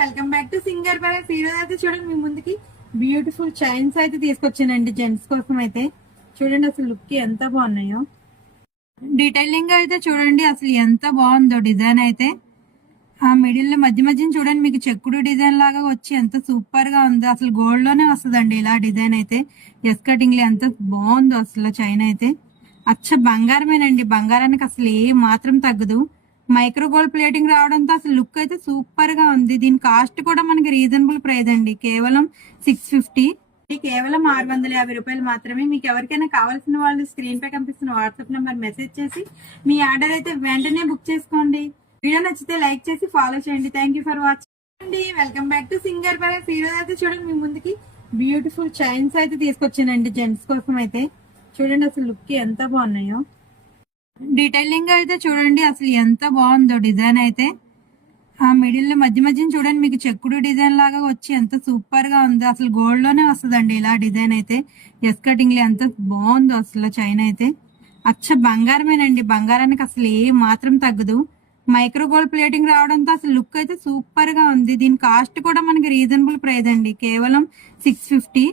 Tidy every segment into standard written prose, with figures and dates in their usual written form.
Welcome back to singer bags. ఈ రోజు అయితే చూడండి మీ ముందుకి బ్యూటిఫుల్ చైన్స్ అయితే తీసుకొచ్చానండి జెంట్స్ కోసం. అయితే చూడండి అసలు లుక్ ఎంత బాగున్నాయో, డీటెయిలింగ్ అయితే చూడండి అసలు ఎంత బాగుందో డిజైన్ అయితే. ఆ మిడిల్ లో మధ్య మధ్యన చూడండి మీకు చెక్కుడు డిజైన్ లాగా వచ్చి ఎంత సూపర్ గా ఉందో. అసలు గోల్డ్ లోనే వస్తుందండి ఇలా డిజైన్ అయితే. ఎస్ కటింగ్ లో ఎంత బాగుందో అసలు చైన్ అయితే. అచ్చ బంగారమేనండి, బంగారానికి అసలు ఏ మాత్రం తగ్గదు. మైక్రో గోల్డ్ ప్లేటింగ్ రావడంతో అసలు లుక్ అయితే సూపర్ గా ఉంది. దీని కాస్ట్ కూడా మనకి రీజనబుల్ ప్రైస్ అండి, కేవలం 650, కేవలం 650 రూపాయలు మాత్రమే. మీకు ఎవరికైనా కావాల్సిన వాళ్ళు స్క్రీన్ పై కనిపిస్తున్న వాట్సాప్ నెంబర్ మెసేజ్ చేసి మీ ఆర్డర్ అయితే వెంటనే బుక్ చేసుకోండి. వీడియో నచ్చితే లైక్ చేసి ఫాలో చేయండి. థ్యాంక్ యూ ఫర్ వాచింగ్ అండి. Welcome back to singer bags. ఈ రోజు అయితే చూడండి మీ ముందుకి బ్యూటిఫుల్ చైన్స్ అయితే తీసుకొచ్చానండి జెంట్స్ కోసం. అయితే చూడండి అసలు లుక్ ఎంత బాగున్నాయో, డీటెయిలింగ్ అయితే చూడండి అసలు ఎంత బాగుందో డిజైన్ అయితే. ఆ మిడిల్ లో మధ్య మధ్యన చూడండి మీకు చెక్కుడు డిజైన్ లాగా వచ్చి ఎంత సూపర్ గా ఉందో. అసలు గోల్డ్ లోనే వస్తుందండి ఇలా డిజైన్ అయితే. ఎస్ కటింగ్ లో ఎంత బాగుందో అసలు చైన్ అయితే. అచ్చ బంగారమేనండి, బంగారానికి అసలు ఏ మాత్రం తగ్గదు. మైక్రో గోల్డ్ ప్లేటింగ్ రావడంతో అసలు లుక్ అయితే సూపర్ గా ఉంది. దీని కాస్ట్ కూడా మనకి రీజనబుల్ ప్రైస్ అండి, కేవలం 650,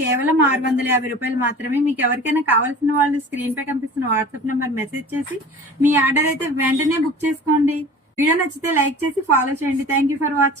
కేవలం 650 రూపాయలు మాత్రమే. మీకు ఎవరికైనా కావాల్సిన వాళ్ళు స్క్రీన్ పై కనిపిస్తున్న వాట్సాప్ నెంబర్ మెసేజ్ చేసి మీ ఆర్డర్ అయితే వెంటనే బుక్ చేసుకోండి. వీడియో నచ్చితే లైక్ చేసి ఫాలో చేయండి. Thank you for watching.